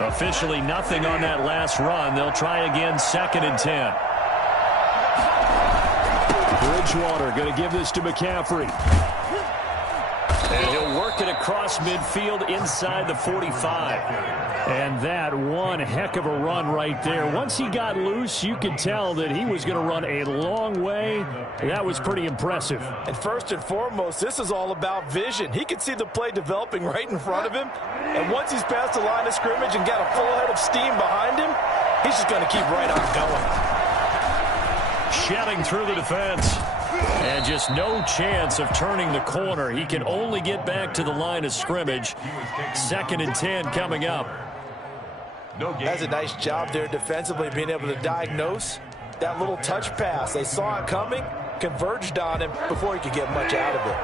Officially nothing on that last run. They'll try again, 2nd and 10. Bridgewater going to give this to McCaffrey. And he'll work it across midfield inside the 45. And that one heck of a run right there. Once he got loose, you could tell that he was going to run a long way. That was pretty impressive. And first and foremost, this is all about vision. He could see the play developing right in front of him. And once he's past the line of scrimmage and got a full head of steam behind him, he's just going to keep right on going. Shedding through the defense. And just no chance of turning the corner. He can only get back to the line of scrimmage. 2nd and 10 coming up. That's a nice job there defensively, being able to diagnose that little touch pass. They saw it coming, converged on him before he could get much out of it.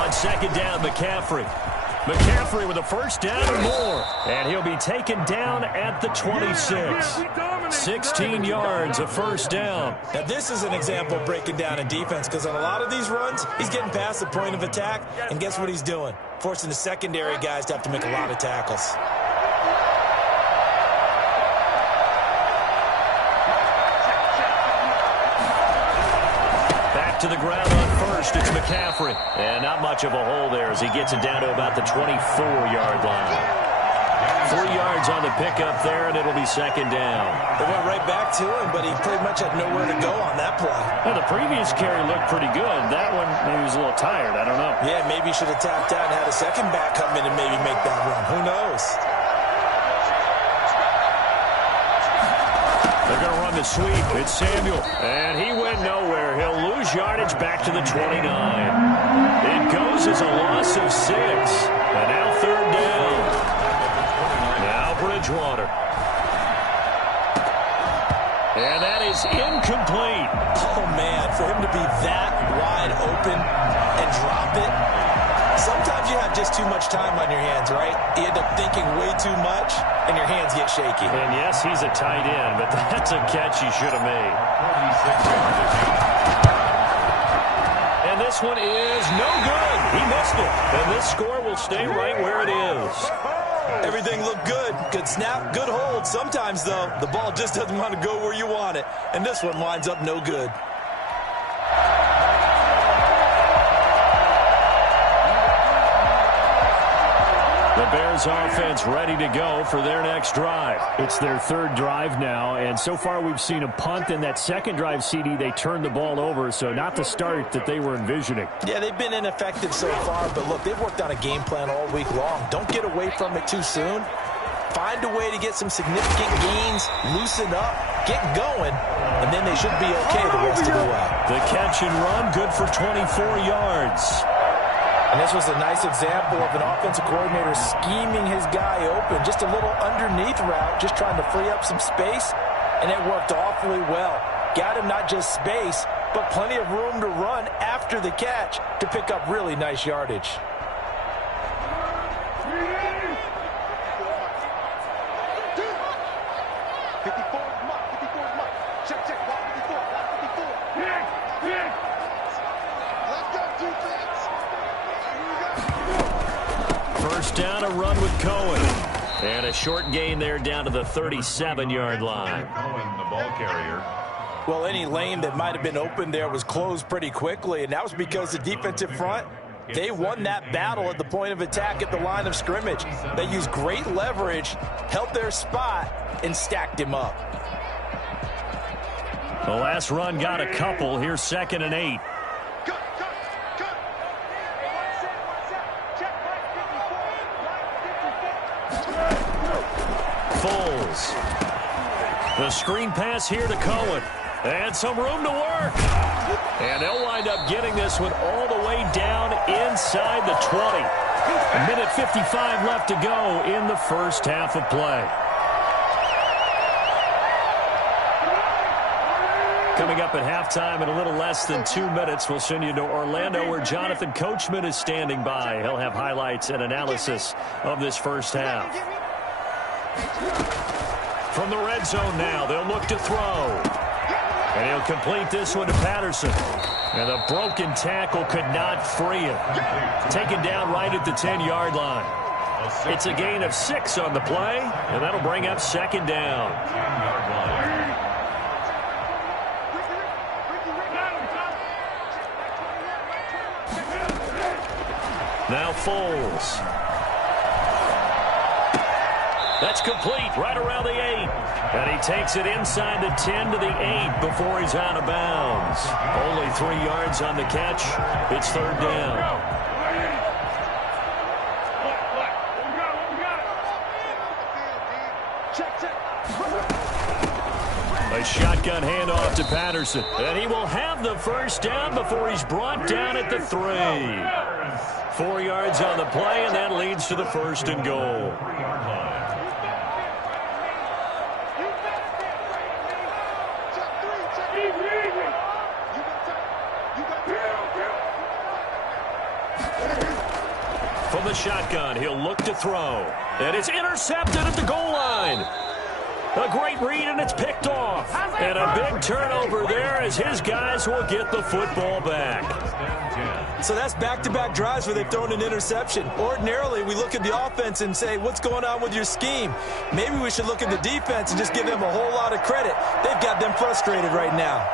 On 2nd down, McCaffrey. McCaffrey with a first down and more. And he'll be taken down at the 26. 16 yards, a first down. Now, this is an example of breaking down in defense, because on a lot of these runs, he's getting past the point of attack, and guess what he's doing? Forcing the secondary guys to have to make a lot of tackles. Back to the ground on first, it's McCaffrey. And not much of a hole there as he gets it down to about the 24-yard line. 3 yards on the pickup there, and it'll be 2nd down. They went right back to him, but he pretty much had nowhere to go on that play. Well, the previous carry looked pretty good. That one, maybe he was a little tired. I don't know. Yeah, maybe he should have tapped out and had a second back come in and maybe make that run. Who knows? They're going to run the sweep. It's Samuel. And he went nowhere. He'll lose yardage back to the 29. It goes as a loss of 6. And now 3rd down. Now Bridgewater. And that is incomplete. Oh, man, for him to be that wide open and drop it. Sometimes you have just too much time on your hands, right? You end up thinking way too much, and your hands get shaky. And yes, he's a tight end, but that's a catch he should have made. And this one is no good. He missed it. And this score will stay right where it is. Everything looked good. Good snap, good hold. Sometimes, though, the ball just doesn't want to go where you want it. And this one winds up no good. The Bears offense ready to go for their next drive. It's their 3rd drive now, and so far we've seen a punt. In that 2nd drive, CD, they turned the ball over, so not the start that they were envisioning. Yeah, they've been ineffective so far, but look, they've worked on a game plan all week long. Don't get away from it too soon. Find a way to get some significant gains, loosen up, get going, and then they should be okay the rest of the way. The catch and run, good for 24 yards. And this was a nice example of an offensive coordinator scheming his guy open. Just a little underneath route, just trying to free up some space, and it worked awfully well. Got him not just space, but plenty of room to run after the catch to pick up really nice yardage. First down, a run with Cohen. And a short gain there down to the 37-yard line. Cohen, the ball carrier. Well, any lane that might have been open there was closed pretty quickly, and that was because the defensive front, they won that battle at the point of attack at the line of scrimmage. They used great leverage, held their spot, and stacked him up. The last run got a couple. Here's 2nd and 8. Foles. The screen pass here to Cohen. And some room to work. And they'll wind up getting this one all the way down inside the 20. A minute 55 left to go in the first half of play. Coming up at halftime in a little less than 2 minutes, we'll send you to Orlando where Jonathan Coachman is standing by. He'll have highlights and analysis of this first half. From the red zone now, they'll look to throw. And he'll complete this one to Patterson. And the broken tackle could not free him. Taken down right at the 10-yard line. It's a gain of 6 on the play, and that'll bring up second down. Now Foles. That's complete right around the 8. And he takes it inside the 10 to the 8 before he's out of bounds. Only 3 yards on the catch. It's third down. A shotgun handoff to Patterson. And he will have the first down before he's brought down at the 3. 4 yards on the play, and that leads to the first and goal. From the shotgun, he'll look to throw. And it's intercepted at the goal line. A great read, and it's picked off. And a big turnover there as his guys will get the football back. So that's back-to-back drives where they've thrown an interception. Ordinarily, we look at the offense and say, what's going on with your scheme? Maybe we should look at the defense and just give them a whole lot of credit. They've got them frustrated right now.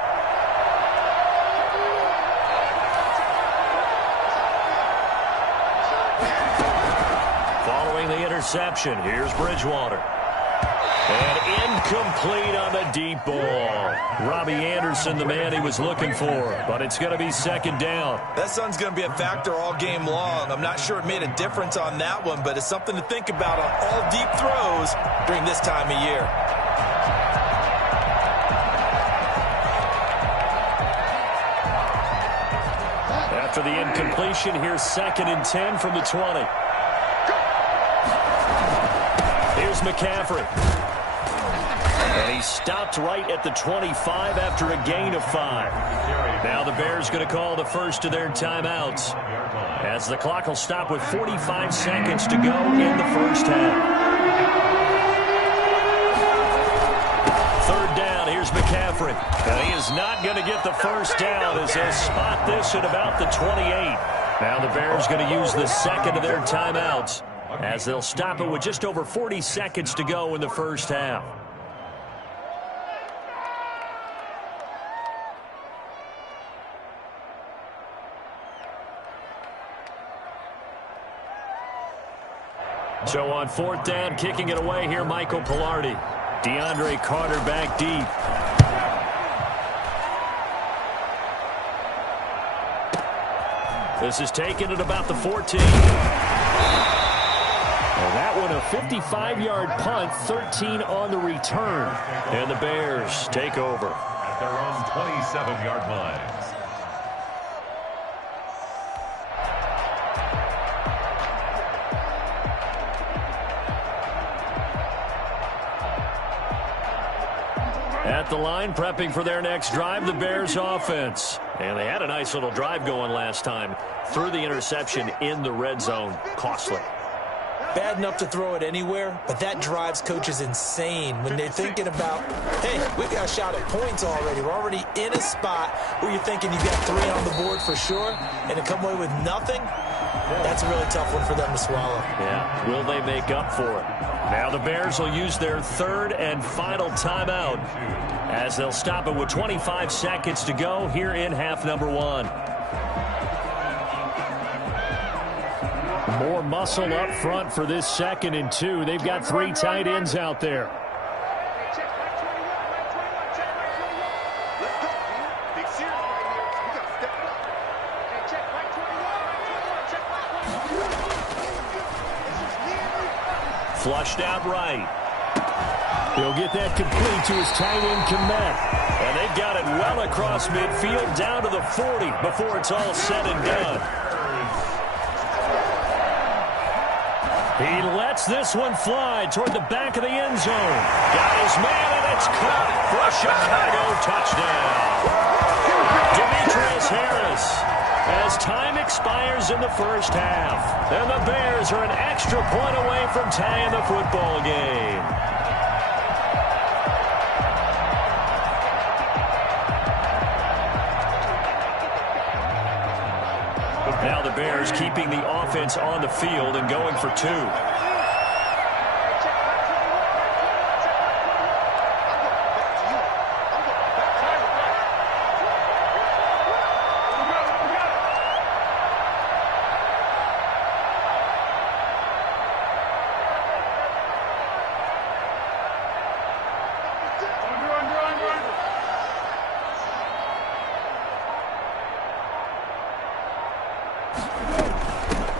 Following the interception, here's Bridgewater. And incomplete on the deep ball. Robbie Anderson, the man he was looking for. But it's going to be second down. That sun's going to be a factor all game long. I'm not sure it made a difference on that one, but it's something to think about on all deep throws during this time of year. After the incompletion, here's second and 10 from the 20. Here's McCaffrey. And he stopped right at the 25 after a gain of 5. Now the Bears going to call the first of their timeouts, as the clock will stop with 45 seconds to go in the first half. Third down, here's McCaffrey. And he is not going to get the first down as they'll spot this at about the 28. Now the Bears going to use the second of their timeouts, as they'll stop it with just over 40 seconds to go in the first half. So on fourth down, kicking it away here, Michael Pilardi. DeAndre Carter back deep. This is taken at about the 14. And that one a 55-yard punt, 13 on the return. And the Bears take over at their own 27-yard line. At the line, prepping for their next drive, the Bears offense. And they had a nice little drive going last time. Threw the interception in the red zone. Costly. Bad enough to throw it anywhere, but that drives coaches insane when they're thinking about, hey, we've got a shot at points already. We're already in a spot where you're thinking you've got 3 on the board for sure, and to come away with nothing, that's a really tough one for them to swallow. Yeah, will they make up for it? Now the Bears will use their third and final timeout, as they'll stop it with 25 seconds to go here in half number 1. More muscle up front for this second and 2. They've got 3 tight ends out there. Flushed out right. He'll get that complete to his tight end, Kmet. And they've got it well across midfield down to the 40 before it's all said and done. He lets this one fly toward the back of the end zone. Got his man, and it's caught for a Chicago touchdown. Demetrius Harris, as time expires in the first half. And the Bears are an extra point away from tying the football game. keeping the offense on the field and going for 2.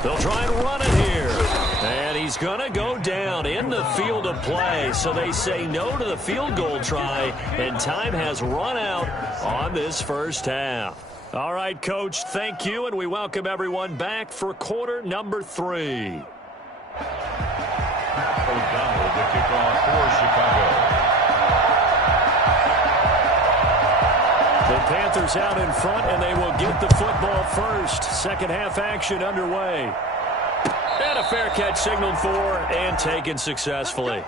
They'll try and run it here. And he's going to go down in the field of play. So they say no to the field goal try, and time has run out on this first half. All right, Coach, thank you, and we welcome everyone back for quarter number 3. O'Donnell, the kickoff for Chicago. The Panthers out in front, and they will get the football first. Second half action underway. And a fair catch signaled for and taken successfully.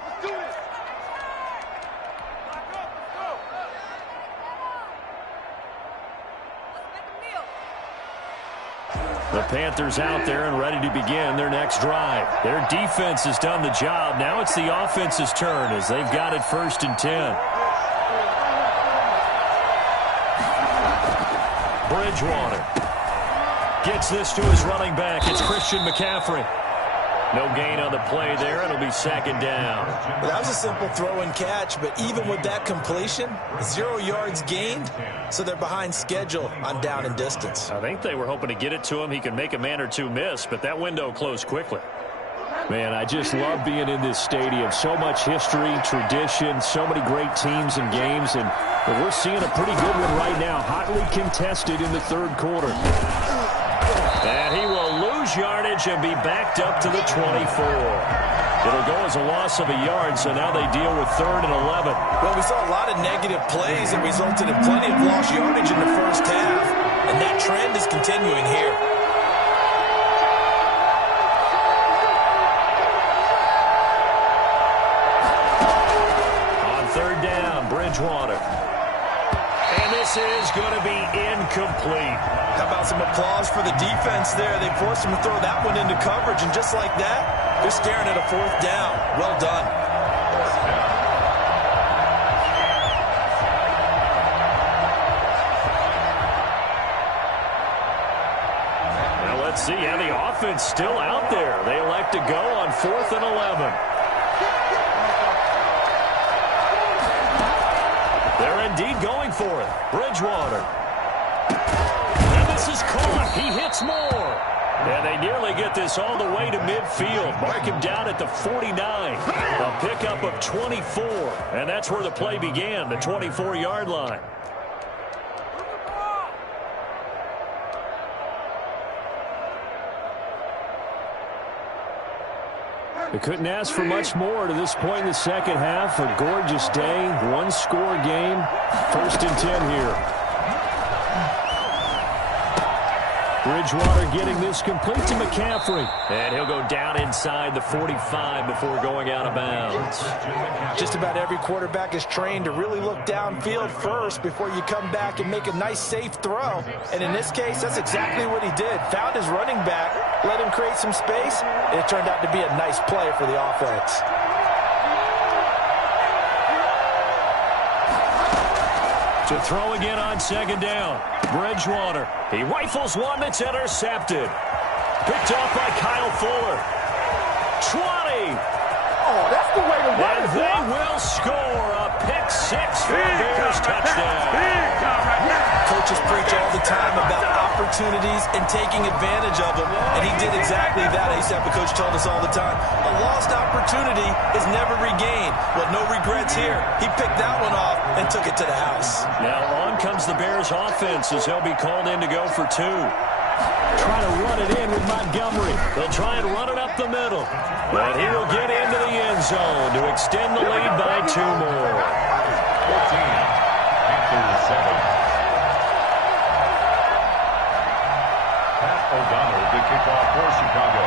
The Panthers out there and ready to begin their next drive. Their defense has done the job. Now it's the offense's turn as they've got it 1st and 10. Bridgewater gets this to his running back. It's Christian McCaffrey. No gain on the play there. It'll be 2nd down. Well, that was a simple throw and catch, but even with that completion, 0 yards gained, so they're behind schedule on down and distance. I think they were hoping to get it to him. He could make a man or two miss, but that window closed quickly. Man, I just love being in this stadium. So much history, tradition, so many great teams and games, and we're seeing a pretty good one right now, hotly contested in the 3rd quarter. And he will lose yardage and be backed up to the 24. It'll go as a loss of a yard, so now they deal with 3rd and 11. Well, we saw a lot of negative plays that resulted in plenty of lost yardage in the first half, and that trend is continuing here. Bridgewater. And this is going to be incomplete. How about some applause for the defense there? They forced him to throw that one into coverage, and just like that, they're staring at a 4th down. Well done. Now let's see. Yeah, the offense still out there. They elect to go on 4th and 11. They're indeed going for it. Bridgewater. And this is caught. He hits more. And they nearly get this all the way to midfield. Mark him down at the 49. A pickup of 24. And that's where the play began, the 24-yard line. They couldn't ask for much more to this point in the second half. A gorgeous day, one-score game, 1st and 10 here. Bridgewater getting this complete to McCaffrey. And he'll go down inside the 45 before going out of bounds. Just about every quarterback is trained to really look downfield first before you come back and make a nice, safe throw. And in this case, that's exactly what he did. Found his running back, let him create some space, and it turned out to be a nice play for the offense. To throw again on 2nd down. Bridgewater. He rifles one that's intercepted. Picked off by Kyle Fuller. 20. Oh, that's the way to run And it. they will score a pick-6 for a Bears touchdown. Coaches preach all the time about opportunities and taking advantage of them, and he did exactly that. ASAP, the coach told us all the time, a lost opportunity is never regained. Well, no regrets here. He picked that one off and took it to the house. Now on comes the Bears offense as he'll be called in to go for 2. Trying to run it in with Montgomery. They'll try and run it up the middle. But he will get into the end zone to extend the lead by 2 more. 14 after 7. O'Donnell, the kickoff for Chicago.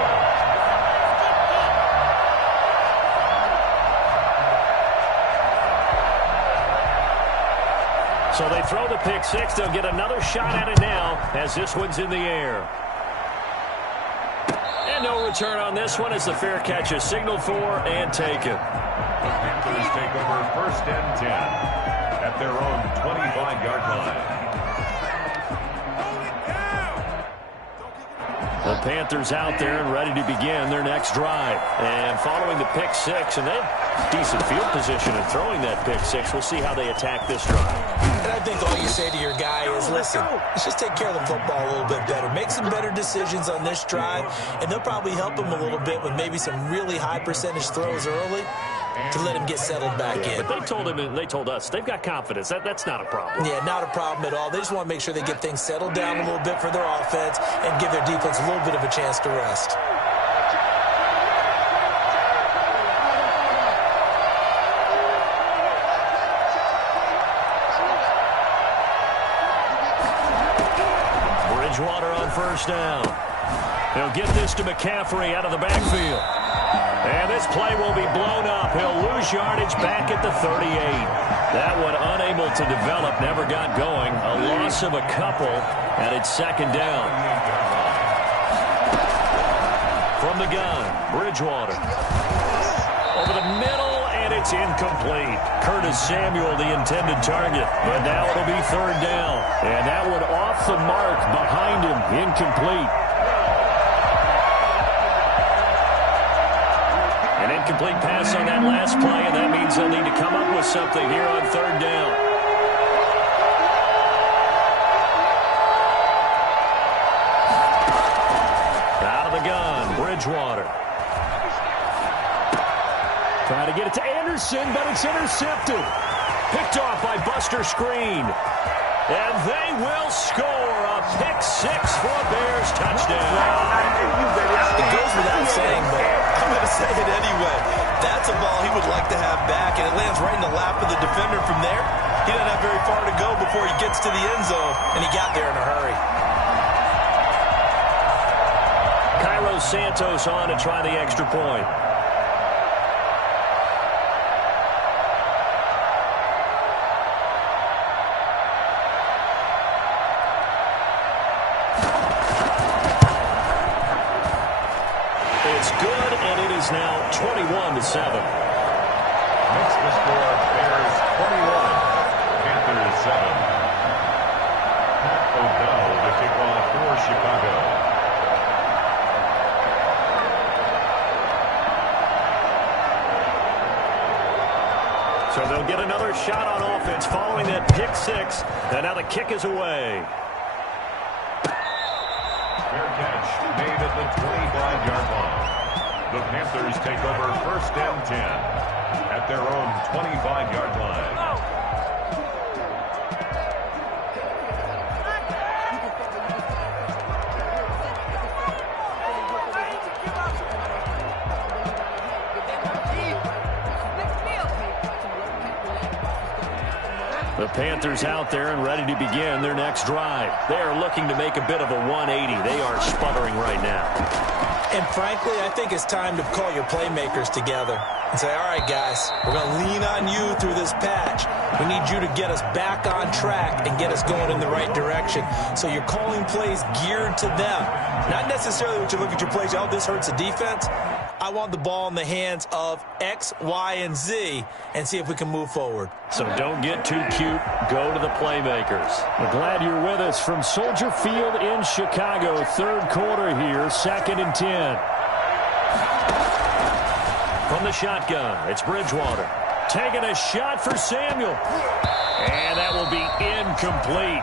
So they throw the pick-6. They'll get another shot at it now as this one's in the air. return on this one as the fair catch is signaled for and taken. The Panthers take over 1st and 10 at their own 25-yard line. The Panthers out there and ready to begin their next drive. And following the pick six, and they have decent field position in throwing that pick six. We'll see how they attack this drive. And I think all you say to your guy is, listen, let's just take care of the football a little bit better. Make some better decisions on this drive, and they'll probably help him a little bit with maybe some really high percentage throws early to let him get settled back in. But they told him, and they told us, they've got confidence. That's not a problem. Yeah, not a problem at all. They just want to make sure they get things settled down a little bit for their offense and give their defense a little bit of a chance to rest. Bridgewater on 1st down. He'll get this to McCaffrey out of the backfield. And this play will be blown up. He'll lose yardage back at the 38. That one unable to develop, never got going. A loss of a couple, and it's 2nd down. From the gun, Bridgewater. Over the middle, and it's incomplete. Curtis Samuel, the intended target. But now it'll be 3rd down. And that one off the mark behind him, incomplete. An incomplete pass on that last play, and that means they'll need to come up with something here on 3rd down. Out of the gun, Bridgewater. Trying to get it to Anderson, but it's intercepted. Picked off by Buster Screen. And they will score a pick six for a Bears touchdown. It goes without saying, but I'm going to say it anyway. That's a ball he would like to have back, and it lands right in the lap of the defender from there. He doesn't have very far to go before he gets to the end zone, and he got there in a hurry. Cairo Santos on to try the extra point. Now 21-7. Makes the score Bears 21, Panthers 7. Pat O'Donnell the kickoff for Chicago. So they'll get another shot on offense following that pick six, and now the kick is away. Fair catch made at the 25-yard line. The Panthers take over 1st and 10 at their own 25-yard line. The Panthers out there and ready to begin their next drive. They are looking to make a bit of a 180. They are sputtering right now. And frankly, I think it's time to call your playmakers together and say, all right, guys, we're going to lean on you through this patch. We need you to get us back on track and get us going in the right direction. So you're calling plays geared to them. Not necessarily when you look at your plays, oh, this hurts the defense. I want the ball in the hands of X, Y, and Z and see if we can move forward. So don't get too cute. Go to the playmakers. We're glad you're with us from Soldier Field in Chicago. 3rd quarter here, 2nd and 10. From the shotgun, it's Bridgewater. Taking a shot for Samuel. And that will be incomplete.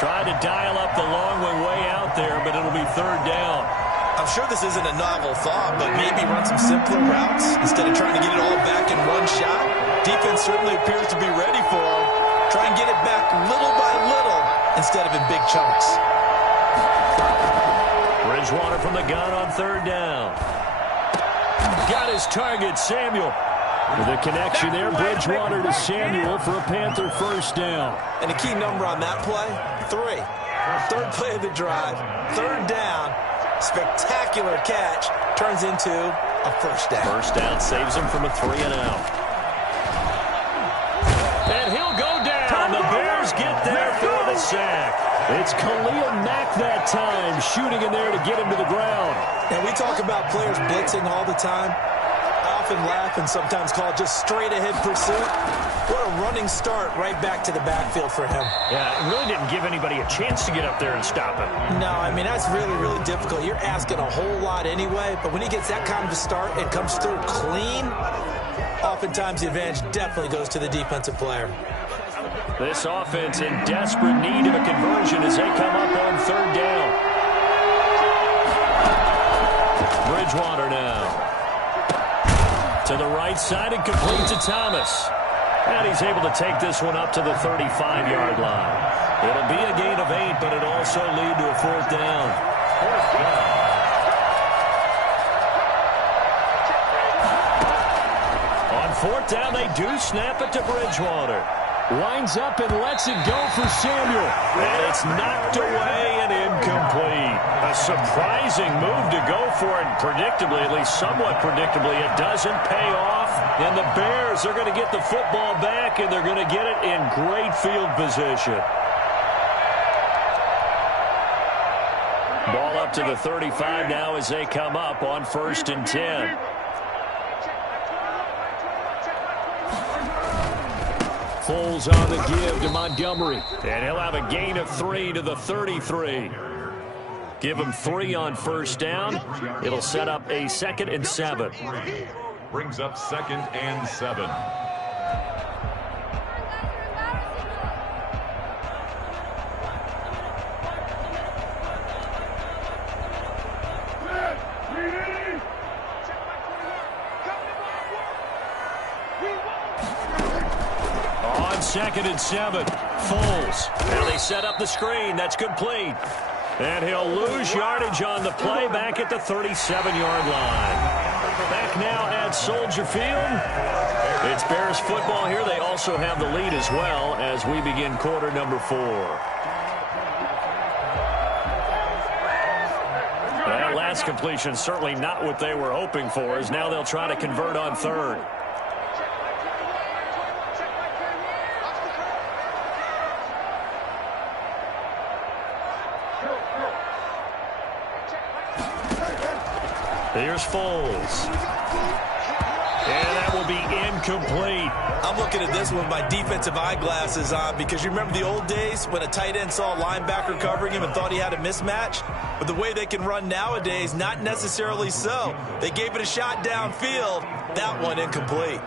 Tried to dial up the long way out there, but it'll be 3rd down. I'm sure this isn't a novel thought, but maybe run some simpler routes instead of trying to get it all back in one shot. Defense certainly appears to be ready for him. Try and get it back little by little instead of in big chunks. Bridgewater from the gun on 3rd down. Got his target, Samuel. With a connection there, Bridgewater to Samuel for a Panther 1st down. And a key number on that play, 3. 3rd play of the drive, 3rd down. Spectacular catch turns into a 1st down. 1st down saves him from a 3 and out. And he'll go down. The Bears get there for the a sack. It's Khalil Mack that time, shooting in there to get him to the ground. And we talk about players blitzing all the time. I often laugh and sometimes call it just straight-ahead pursuit. What a running start right back to the backfield for him. Yeah, it really didn't give anybody a chance to get up there and stop him. No, I mean, that's really, really difficult. You're asking a whole lot anyway, but when he gets that kind of a start and comes through clean, oftentimes the advantage definitely goes to the defensive player. This offense in desperate need of a conversion as they come up on third down. Bridgewater now. To the right side and complete to Thomas. And he's able to take this one up to the 35-yard line. It'll be a gain of 8, but it'll also lead to a fourth down. On fourth down, they do snap it to Bridgewater. Winds up and lets it go for Samuel. And it's knocked away and incomplete. A surprising move to go for it. Predictably, at least somewhat predictably, it doesn't pay off. And the Bears are going to get the football back, and they're going to get it in great field position. Ball up to the 35 now as they come up on 1st and 10. Foles on the give to Montgomery. And he'll have a gain of 3 to the 33. Give him 3 on first down. It'll set up a 2nd and 7. Brings up 2nd and 7. On 2nd and 7, Foles. Now they set up the screen. That's complete. And he'll lose yardage on the play back at the 37-yard line. Back now at Soldier Field. It's Bears football here. They also have the lead as well as we begin quarter number 4. That last completion certainly not what they were hoping for, as now they'll try to convert on third. Here's Foles. And that will be incomplete. I'm looking at this one with my defensive eyeglasses on because you remember the old days when a tight end saw a linebacker covering him and thought he had a mismatch? But the way they can run nowadays, not necessarily so. They gave it a shot downfield. That one incomplete.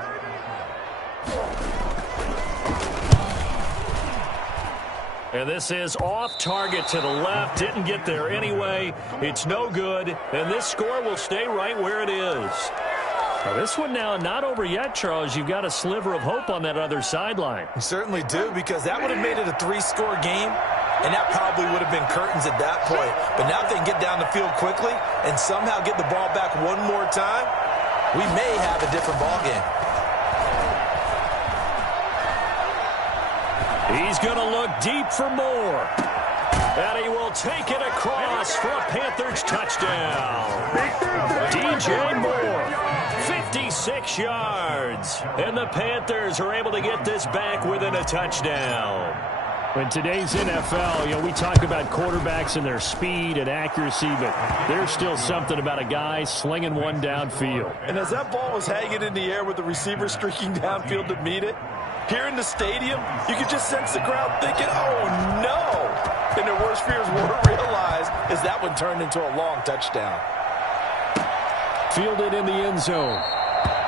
And this is off target to the left. Didn't get there anyway. It's no good. And this score will stay right where it is. Now this one now not over yet, Charles. You've got a sliver of hope on that other sideline. You certainly do, because that would have made it a 3-score game, and that probably would have been curtains at that point. But now if they can get down the field quickly and somehow get the ball back one more time, we may have a different ball game. He's going to look deep for more. And he will take it across for a Panthers touchdown. DJ Moore, 56 yards. And the Panthers are able to get this back within a touchdown. In today's NFL, we talk about quarterbacks and their speed and accuracy, but there's still something about a guy slinging one downfield. And as that ball was hanging in the air with the receiver streaking downfield to meet it, here in the stadium, you could just sense the crowd thinking, oh, no. And their worst fears weren't realized as that one turned into a long touchdown. Fielded in the end zone.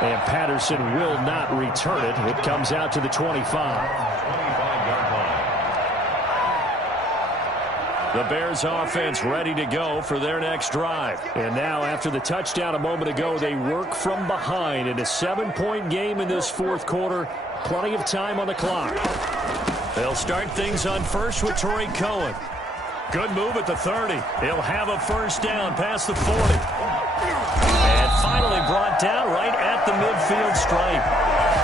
And Patterson will not return it. It comes out to the 25. 25-yard line. The Bears offense ready to go for their next drive. And now after the touchdown a moment ago, they work from behind in a 7-point game in this fourth quarter. Plenty of time on the clock. They'll start things on first with Torrey Cohen. Good move at the 30. He'll have a first down past the 40. And finally brought down right at the midfield stripe.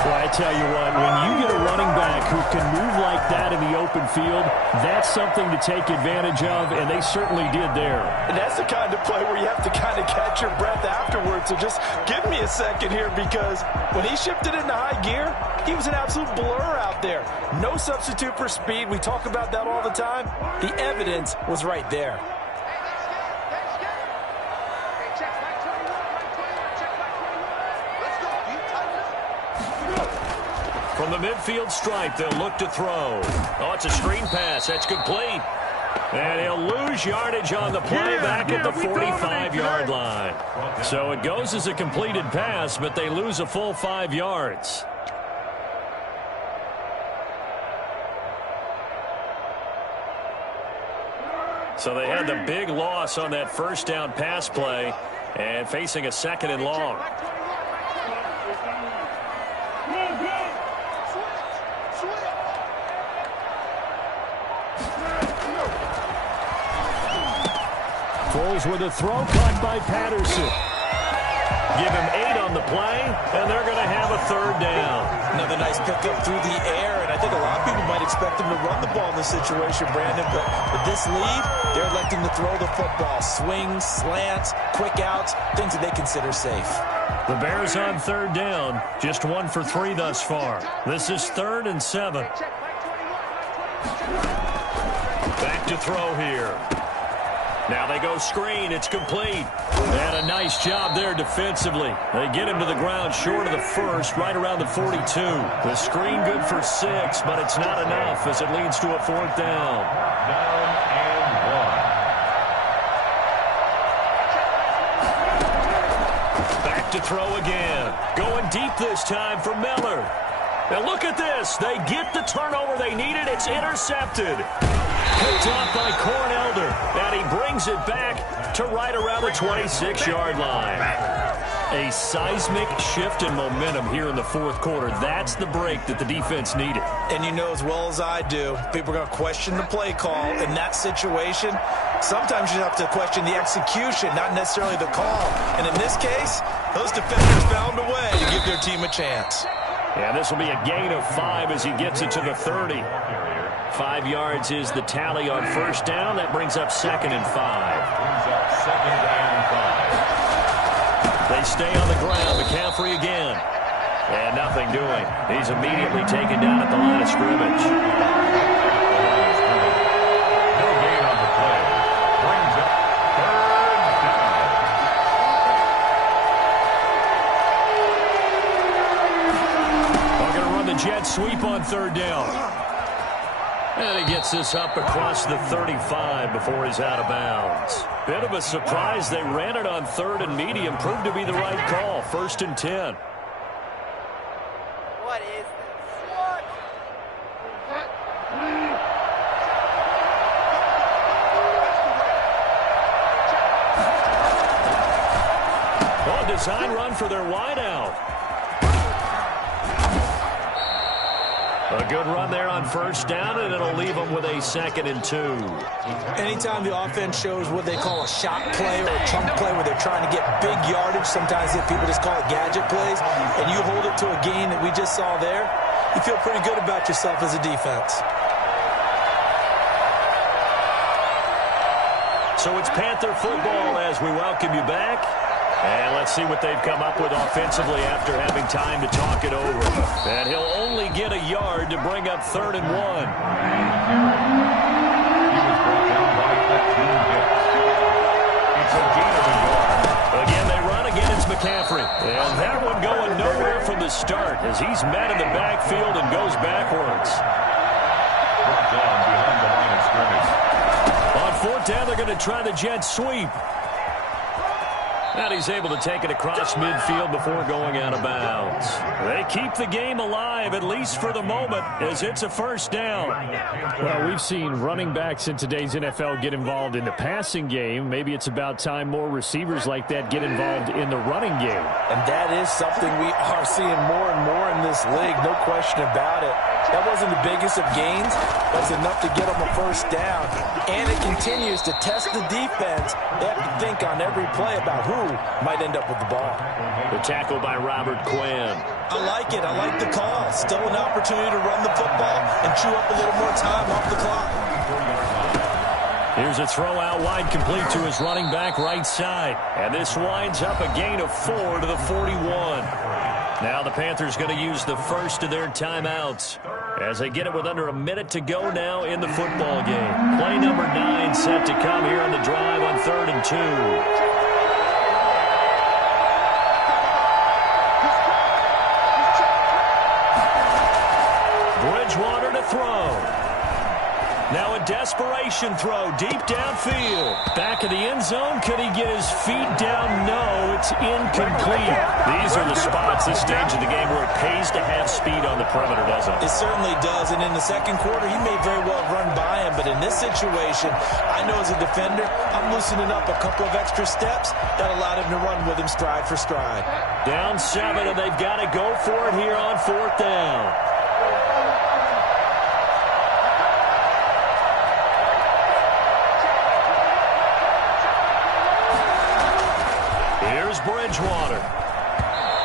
Well, I tell you what, when you get a running back who can move like that in the open field, that's something to take advantage of, and they certainly did there. And that's the kind of play where you have to kind of catch your breath afterwards. So just give me a second here, because when he shifted into high gear, he was an absolute blur out there. No substitute for speed. We talk about that all the time. The evidence was right there. From the midfield stripe, they'll look to throw. Oh, it's a screen pass. That's complete. And he'll lose yardage on the play back at the 45-yard line. So it goes as a completed pass, but they lose a full 5 yards. So they had the big loss on that first down pass play and facing a 2nd and long. Foles with a throw caught by Patterson. Give him 8 on the play, and they're going to have a 3rd down. Another nice pickup through the air, and I think a lot of people might expect him to run the ball in this situation, Brandon, but with this lead, they're electing to throw the football. Swings, slants, quick outs, things that they consider safe. The Bears on 3rd down, just 1 for 3 thus far. This is 3rd and 7. Back to throw here. Now they go screen. It's complete. And a nice job there defensively. They get him to the ground short of the first, right around the 42. The screen good for 6, but it's not enough as it leads to a 4th down. Down and 1. Back to throw again. Going deep this time for Miller. Now look at this. They get the turnover they needed. It's intercepted. Picked off by Cornelder, and he brings it back to right around the 26-yard line. A seismic shift in momentum here in the 4th quarter. That's the break that the defense needed. And you know as well as I do, people are going to question the play call in that situation. Sometimes you have to question the execution, not necessarily the call. And in this case, those defenders found a way to give their team a chance. And this will be a gain of 5 as he gets it to the 30. 5 yards is the tally on 1st down. That brings up 2nd and 5. They stay on the ground. McCaffrey again. And nothing doing. He's immediately taken down at the line of scrimmage. No gain on the play. Brings up 3rd down. They're going to run the jet sweep on 3rd down. And he gets this up across the 35 before he's out of bounds. Bit of a surprise. They ran it on 3rd and medium. Proved to be the right call. 1st and 10. What is this? Oh, design run for their wideout. A good run there on 1st down, and it'll leave them with a 2nd and 2. Anytime the offense shows what they call a shot play or a chunk play where they're trying to get big yardage, sometimes people just call it gadget plays, and you hold it to a gain that we just saw there, you feel pretty good about yourself as a defense. So it's Panther football as we welcome you back. And let's see what they've come up with offensively after having time to talk it over. And he'll only get a yard to bring up 3rd and 1. He was brought down by a team hit. It's a gain of a yard. Again, they run. Again, it's McCaffrey. And that one going nowhere from the start as he's met in the backfield and goes backwards. Brought down behind the line of scrimmage. On 4th down, they're going to try the jet sweep. And he's able to take it across midfield before going out of bounds. They keep the game alive, at least for the moment, as it's a 1st down. Well, we've seen running backs in today's NFL get involved in the passing game. Maybe it's about time more receivers like that get involved in the running game. And that is something we are seeing more and more in this league, no question about it. That wasn't the biggest of gains, but it's enough to get them a 1st down. And it continues to test the defense. They have to think on every play about who might end up with the ball. The tackle by Robert Quinn. I like it. I like the call. Still an opportunity to run the football and chew up a little more time off the clock. Here's a throw out wide, complete to his running back right side. And this winds up a gain of 4 to the 41. Now the Panthers going to use the first of their timeouts as they get it with under a minute to go now in the football game. Play number 9 set to come here on the drive on 3rd and 2. Bridgewater to throw. Now a desperation throw deep downfield. Back of the end zone. Could he get his feet down? No, it's incomplete. These are the spots, this stage of the game, where it pays to have speed on the perimeter, doesn't it? It certainly does. And in the second quarter, he may very well run by him. But in this situation, I know as a defender, I'm loosening up a couple of extra steps that allowed him to run with him stride for stride. Down 7, and they've got to go for it here on 4th down. Bridgewater.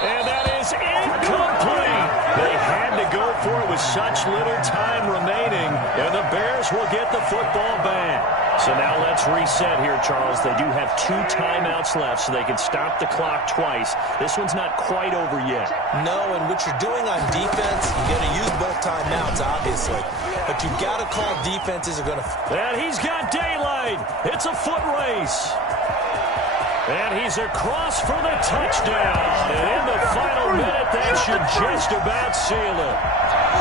And that is incomplete. They had to go for it with such little time remaining, and the Bears will get the football back. So now let's reset here, Charles. They do have 2 timeouts left, so they can stop the clock twice. This one's not quite over yet. No, and what you're doing on defense, you're going to use both timeouts, obviously. But you've got to call defenses are going to... And he's got daylight. It's a foot race. And he's across for the touchdown. And in the final minute, that should just about seal it.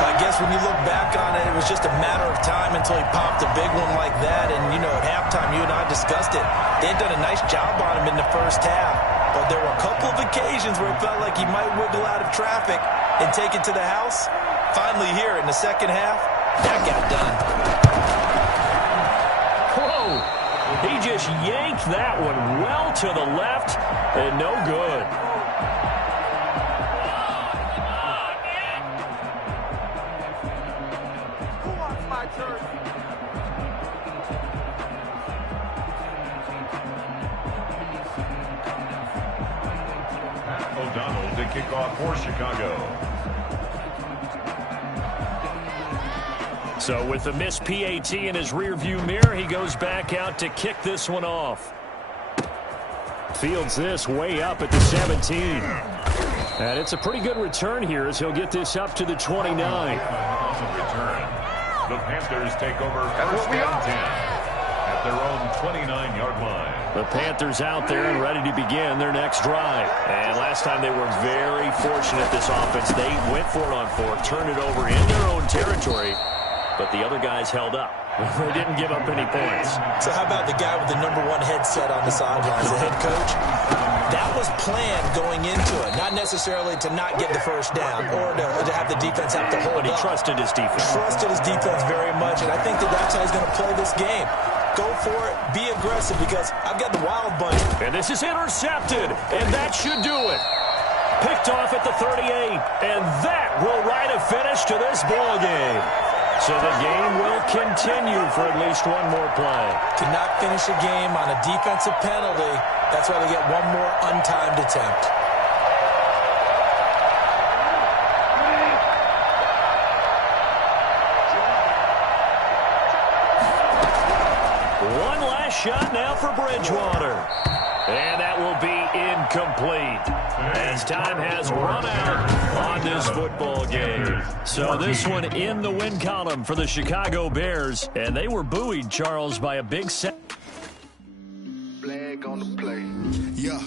I guess when you look back on it, it was just a matter of time until he popped a big one like that. And, you know, at halftime, you and I discussed it. They had done a nice job on him in the first half. But there were a couple of occasions where it felt like he might wiggle out of traffic and take it to the house. Finally here in the second half, that got done. Whoa! He just yanked that one well to the left, and no good. O'Donnell to kick off for Chicago. So with the missed PAT in his rearview mirror, he goes back out to kick this one off. Fields this way up at the 17. And it's a pretty good return here as he'll get this up to the 29. Return. The Panthers take over first and 10 at their own 29-yard line. The Panthers out there and ready to begin their next drive. And last time they were very fortunate, this offense. They went for it on 4th, turned it over in their own territory. But the other guys held up. They didn't give up any points. So how about the guy with the #1 headset on the sidelines, the head coach? That was planned going into it, not necessarily to not get the first down or to have the defense have to hold up. But he trusted his defense. Trusted his defense very much, and I think that's how he's going to play this game. Go for it, be aggressive, because I've got the wild bunch. And this is intercepted, and that should do it. Picked off at the 38, and that will write a finish to this ball game. So the game will continue for at least one more play. Cannot finish a game on a defensive penalty. That's why they get one more untimed attempt. One last shot now for Bridgewater. And that will be incomplete as time has run out on this football game. So this one in the win column for the Chicago Bears. And they were buoyed, Charles, by a big set. Flag on the play. Yeah.